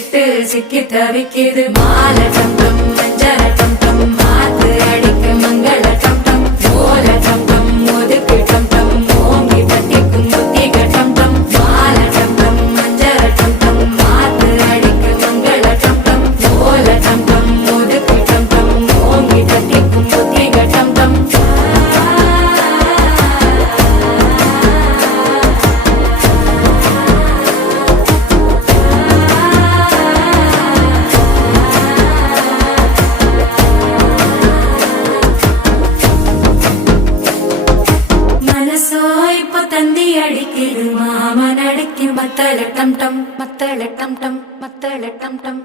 விட்டு சிக்கி தவிக்குது மாலை டம் டம் மஞ்சள டம் டம் மாத்து அடிக்க மங்கள டம் டம் ஓல டம் டம் ஒதுக்கு டம் டம் ஓங்கி தட்டிக்கும் புத்திக டம் டம் மாலை டம் டம் மஞ்சள டம் டம் மாத்து அடிக்க மங்கள டம் டம் ஓல டம் டம் ஒதுக்கு டம் டம் ஓங்கி தட்டிக்கும் புத்திக டம் டம் தந்தி அடிக்குது மாமன் அடிக்கு மத்தள டம் டம் மத்தள டம் டம் மத்தள டம் டம்